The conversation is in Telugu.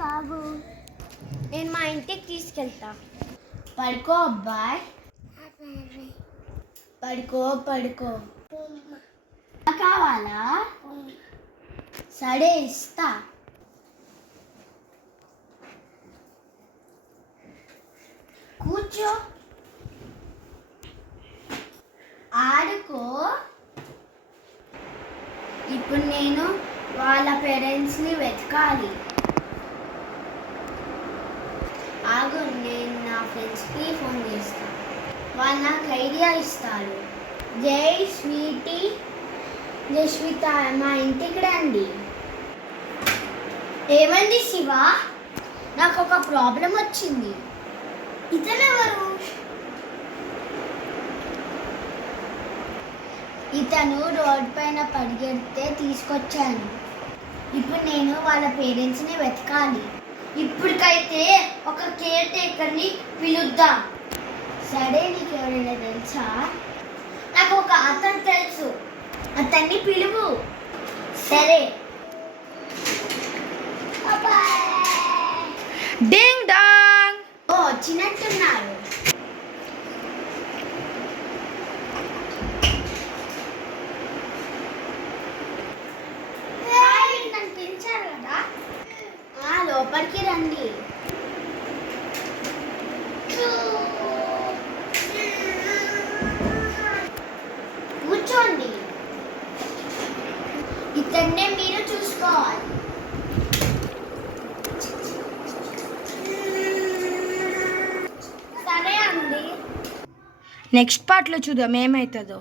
బాబు, నేను మా ఇంటికి తీసుకెళ్తా. పడుకో అబ్బాయి, పడుకో పడుకో. కావాలా? సరే ఇస్తా. కూర్చో, ఆడుకో. ఇప్పుడు నేను వాళ్ళ పేరెంట్స్ని వెతకాలి. ఆగు, నేను నా ఫ్రెండ్స్కి ఫోన్ చేస్తాను. వాళ్ళు నాకు ఐడియా ఇస్తారు. జై స్వీటీ, జస్విత, మా ఇంటికి రండి. ఏమండి శివ? నాకు ఒక ప్రాబ్లం వచ్చింది. ఇతనెవరు? ఇతను రోడ్ పైన పరిగెడితే తీసుకొచ్చాను. ఇప్పుడు నేను వాళ్ళ పేరెంట్స్ని వెతకాలి. ఇప్పటికైతే ఒక కేర్ టేకర్ని పిలుద్దాం. సరే, నీకు ఎవరైనా తెలుసా? నాకు ఒక అతను తెలుసు, అతన్ని పిలువు. సరే. Ding dong. ఓ, వచ్చినట్టున్నారు. నన్ను పిలిచారు కదా, లోపలికి రండి. కూర్చోండి. ఇతన్నే మీరు చూసుకోవాలి. సరే అండి. నెక్స్ట్ పార్ట్లో చూద్దాం ఏమవుతుందో.